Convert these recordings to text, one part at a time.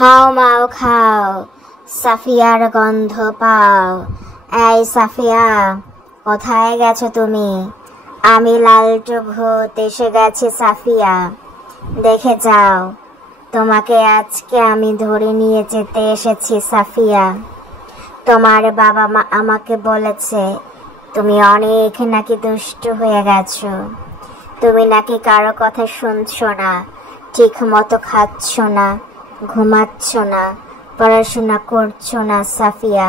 হাও মাও খাও, সাফিয়ার গন্ধ পাও। এই সাফিয়া, কোথায় গেছো তুমি? আমি লালটু ভূত এসে গেছি সাফিয়া, দেখে যাও। তোমাকে আজকে আমি ধরে নিয়ে যেতে এসেছি সাফিয়া। তোমার বাবা মা আমাকে বলেছে তুমি অনেক নাকি দুষ্ট হয়ে গেছো। তুমি নাকি কারো কথা শুনছো না, ঠিক মতো খাচ্ছ না, ঘুমাচ্ছ না, পড়াশোনা করছো না সাফিয়া।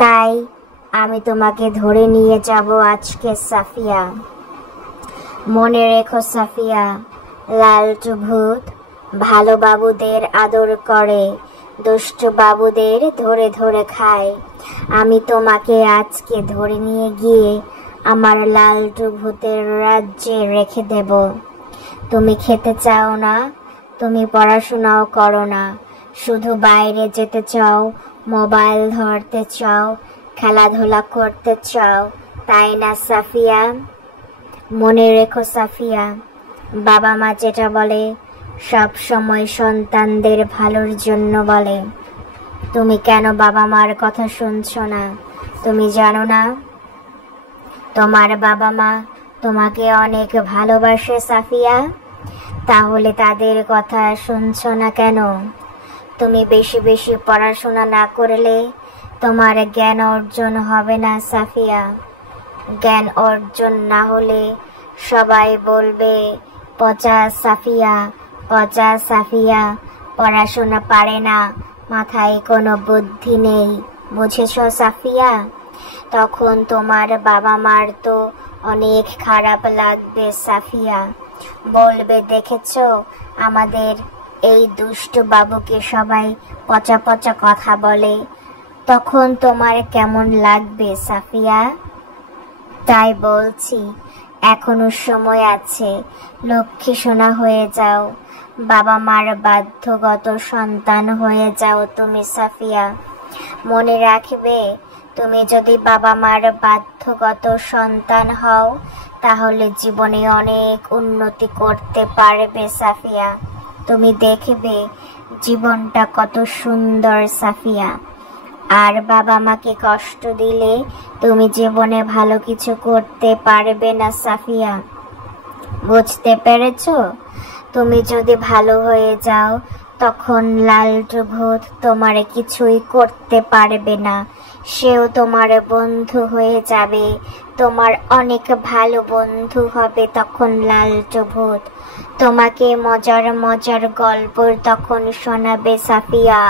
তাই আমি তোমাকে ধরে নিয়ে যাব আজকে সাফিয়া। মনে রেখো সাফিয়া, লালটু ভূত ভালো বাবুদের আদর করে, দুষ্ট বাবুদের ধরে ধরে খায়। আমি তোমাকে আজকে ধরে নিয়ে গিয়ে আমার লালটু ভূতের রাজ্যে রেখে দেব। তুমি খেতে চাও না, তুমি পড়াশোনাও করো না, শুধু বাইরে যেতে চাও, মোবাইল ধরতে চাও, খেলাধুলা করতে চাও, তাই না সাফিয়া? মনে রেখো সাফিয়া, বাবা মা যেটা বলে সব সময় সন্তানদের ভালোর জন্য বলে। তুমি কেন বাবা মার কথা শুনছো না? তুমি জানো না তোমার বাবা মা তোমাকে অনেক ভালোবাসে সাফিয়া? তাহলে তাদের কথা শুনছো না কেন? তুমি বেশি বেশি পড়াশোনা না করলে তোমার জ্ঞান অর্জন হবে না সাফিয়া। জ্ঞান অর্জন না হলে সবাই বলবে পচা সাফিয়া, পচা সাফিয়া, পড়াশোনা পারে না, মাথায় কোনো বুদ্ধি নেই। বুঝেছো সাফিয়া? তখন তোমার বাবা মার তো অনেক খারাপ লাগবে সাফিয়া। বলবে দেখেছো আমাদের এই দুষ্ট বাবুকে সবাই পচা পচা কথা বলে। তখন তোমার কেমন লাগবে সাফিয়া? তাই বলছি এখনো সময় আছে, লক্ষ্মী সোনা হয়ে যাও, বাবা মার বাধ্যগত সন্তান হয়ে যাও তুমি সাফিয়া। মনে রাখবে, তুমি যদি বাবা মার বাধ্যগত সন্তান হও তাহলে জীবনে অনেক উন্নতি করতে পারবে সাফিয়া। তুমি দেখবে জীবনটা কত সুন্দর সাফিয়া। আর বাবা মাকে কষ্ট দিলে তুমি জীবনে ভালো কিছু করতে পারবে না সাফিয়া। বুঝতে পেরেছো? তুমি যদি ভালো হয়ে যাও তখন লালটু ভূত তোমার কিছুই করতে পারবে না, সেও তোমার বন্ধু হয়ে যাবে, তোমার অনেক ভালো বন্ধু হবে তখন লালটু ভূত। তোমাকে মজার মজার গল্প তখন শোনাবে সাফিয়া।